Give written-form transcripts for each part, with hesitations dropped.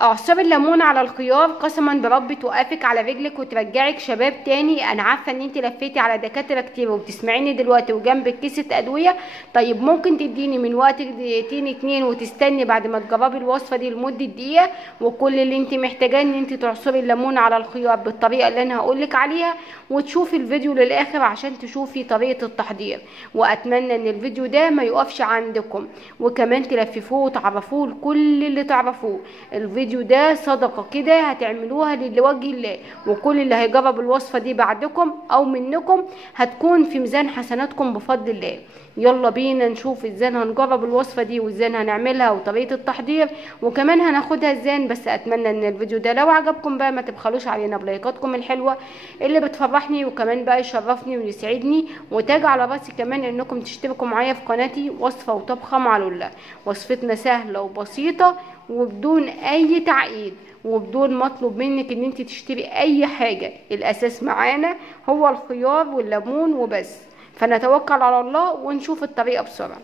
اعصري الليمون على الخيار قسما برب توقفك على رجلك وترجعك شباب تاني. انا عارفه ان انت لفيتي على دكاتره كتير وبتسمعيني دلوقتي وجنبك كيسه ادويه. طيب ممكن تديني من وقتك دقيقتين 2 وتستني بعد ما تجربي الوصفه دي لمده دقيقه. وكل اللي انت محتاجاه ان انت تعصري الليمون على الخيار بالطريقه اللي انا هقولك عليها، وتشوفي الفيديو للاخر عشان تشوفي طريقه التحضير. واتمنى ان الفيديو ده ما يقفش عندكم، وكمان تلففوه وتعرفوه لكل اللي تعرفوه. الفيديو ده صدقة كده هتعملوها لوجه الله، وكل اللي هيجرب الوصفة دي بعدكم او منكم هتكون في ميزان حسناتكم بفضل الله. يلا بينا نشوف ازاي هنجرب الوصفة دي وازاي هنعملها وطريقة التحضير، وكمان هناخدها ازاي. بس اتمنى ان الفيديو ده لو عجبكم بقى ما تبخلوش علينا بلايكاتكم الحلوة اللي بتفرحني وكمان بقى يشرفني ويسعدني. وتاج على راسي كمان انكم تشتركوا معايا في قناتي وصفة وطبخة مع لولا. وصفتنا سهلة وبسيطة وبدون اي تعقيد وبدون مطلوب منك ان انت تشتري اي حاجة. الاساس معانا هو الخيار والليمون وبس. فنتوكل على الله ونشوف الطريقة بسرعة.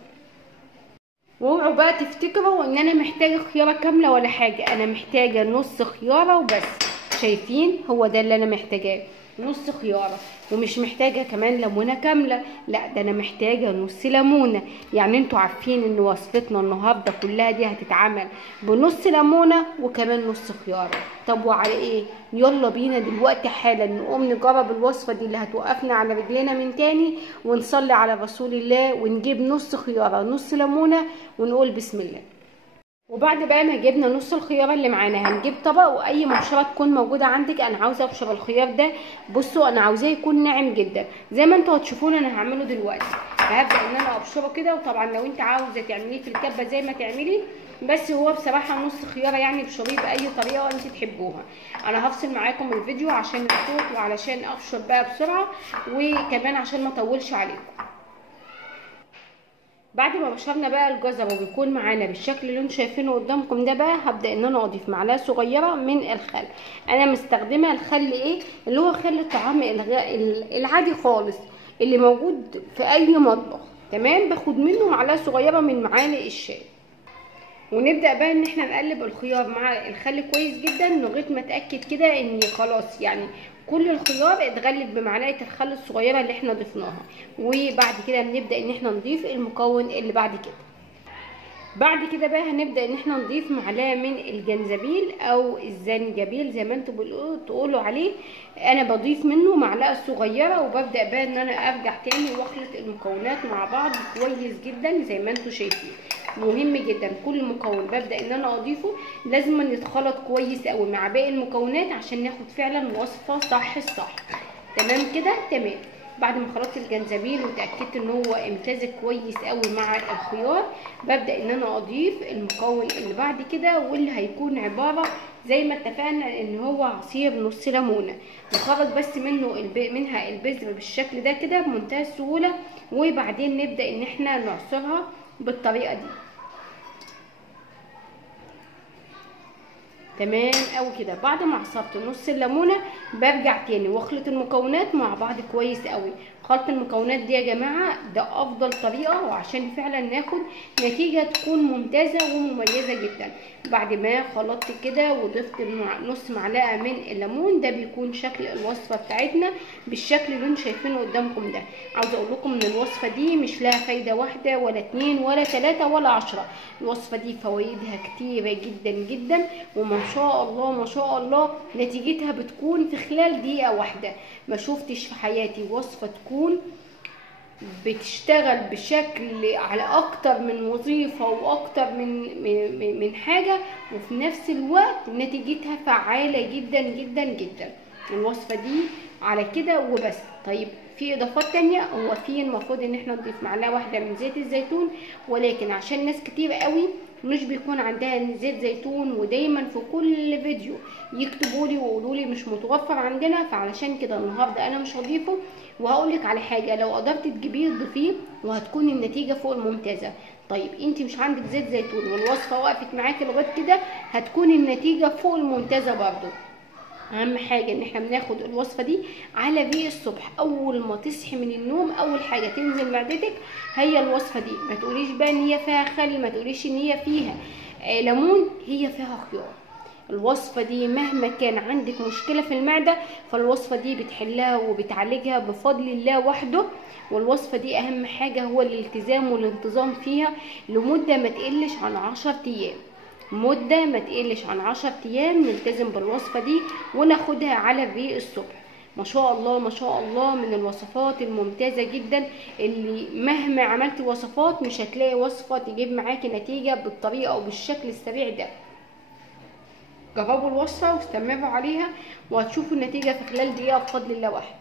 واوعوا بقى تفتكروا ان انا محتاجة خيارة كاملة ولا حاجة، انا محتاجة نص خيارة وبس. شايفين؟ هو ده اللي انا محتاجاه، نص خيارة. ومش محتاجة كمان ليمونة كاملة، لا ده انا محتاجة نص ليمونة. يعني انتوا عارفين ان وصفتنا النهاردة كلها دي هتتعمل بنص ليمونة وكمان نص خيارة. طب وعلى ايه؟ يلا بينا دلوقتي حالا نقوم نجرب الوصفة دي اللي هتوقفنا على رجلينا من تاني، ونصلي على رسول الله ونجيب نص خيارة نص ليمونة ونقول بسم الله. وبعد بقى ما جبنا نص الخيار اللي معانا هنجيب طبق واي مبشره تكون موجوده عندك. انا عاوزه ابشر الخيار ده، بصوا انا عاوزاه يكون ناعم جدا زي ما انتوا هتشوفون انا هعمله دلوقتي. فهبدا ان انا ابشره كده، وطبعا لو انت عاوزه تعمليه في الكبه زي ما تعملي، بس هو بصراحه نص خياره يعني بشريه باي طريقه انت تحبوها. انا هفصل معاكم الفيديو عشان الصوت وعلشان ابشر بقى بسرعه، وكمان عشان ما اطولش عليكم. بعد ما بشرنا بقى الجزر وبيكون معانا بالشكل اللي انتم شايفينه قدامكم ده، بقى هبدا ان انا اضيف معلقه صغيره من الخل. انا مستخدمه الخل ايه؟ اللي هو خل الطعام العادي خالص اللي موجود في اي مطبخ، تمام. باخد منه معلقه صغيره من معالق الشاي. ونبدا بقى ان احنا نقلب الخيار مع الخل كويس جدا لغايه ما اتاكد كده ان خلاص يعني كل الخيار اتغلف بمعلقه الخل الصغيره اللي احنا ضفناها. وبعد كده بنبدا ان احنا نضيف المكون اللي بعد كده. بعد كده بقى هنبدا ان احنا نضيف معلقه من الجنزبيل او الزنجبيل زي ما انتوا تقولوا عليه. انا بضيف منه معلقه صغيره، وببدا بقى ان انا ارجع تاني واخلط المكونات مع بعض كويس جدا زي ما انتوا شايفين. مهم جدا كل مكون ببدا ان انا اضيفه لازم يتخلط كويس قوي مع باقي المكونات عشان ناخد فعلا وصفه صح الصح. تمام كده؟ تمام. بعد ما خلطت الجنزبيل وتاكدت ان هو امتزج كويس قوي مع الخيار، ببدا ان انا اضيف المكون اللي بعد كده، واللي هيكون عباره زي ما اتفقنا ان هو عصير نص ليمونه. نخرج بس منها البذر بالشكل ده كده بمنتهى السهوله، وبعدين نبدا ان احنا نعصرها بالطريقه دي. تمام قوي كده. بعد ما عصرت نص الليمونه برجع تاني واخلط المكونات مع بعض كويس قوي. خلط المكونات دي يا جماعه ده افضل طريقه، وعشان فعلا ناخد نتيجه تكون ممتازه ومميزه جدا. بعد ما خلطت كده وضفت نص معلقه من الليمون، ده بيكون شكل الوصفه بتاعتنا بالشكل اللي انتم شايفينه قدامكم ده. عاوزه اقول لكم ان الوصفه دي مش لها فايده واحده ولا 2 ولا 3 ولا 10. الوصفه دي فوائدها كتيره جدا جدا، وما شاء الله ما شاء الله نتيجتها بتكون في خلال دقيقه واحده. ما شفتش في حياتي وصفه تكون بتشتغل بشكل على اكتر من وظيفه واكتر من حاجه، وفي نفس الوقت نتيجتها فعاله جدا جدا جدا. الوصفه دي على كده وبس. طيب في اضافات تانية، هو في المفروض ان احنا نضيف معلقه واحده من زيت الزيتون، ولكن عشان ناس كتير قوي مش بيكون عندها زيت زيتون، ودايما في كل فيديو يكتبوا لي ويقولوا لي مش متوفر عندنا، فعلشان كده النهارده انا مش هضيفه. وهقول لك على حاجه، لو قدرت تجيبيه تضيفيه وهتكون النتيجه فوق الممتازه. طيب انت مش عندك زيت زيتون والوصفه وقفت معاكي لغايه كده، هتكون النتيجه فوق الممتازه برضو. اهم حاجه ان احنا بناخد الوصفه دي على ريق الصبح. اول ما تصحي من النوم اول حاجه تنزل معدتك هي الوصفه دي. ما تقوليش بقى ان هي فيها خل، ما تقوليش ان هي فيها ليمون، هي فيها خيار. الوصفة دي مهما كان عندك مشكلة في المعدة فالوصفة دي بتحلها وبتعالجها بفضل الله وحده. والوصفة دي اهم حاجة هو الالتزام والانتظام فيها لمدة ما تقلش عن 10 ايام. مدة ما تقلش عن 10 ايام نلتزم بالوصفة دي وناخدها على الريق الصبح. ما شاء الله ما شاء الله من الوصفات الممتازة جدا اللي مهما عملتي وصفات مش هتلاقي وصفة تجيب معاكي نتيجة بالطريقة وبالشكل السريع ده. جربوا الوصفة واستمروا عليها وهتشوفوا النتيجة في خلال دقيقة بفضل الله وحده.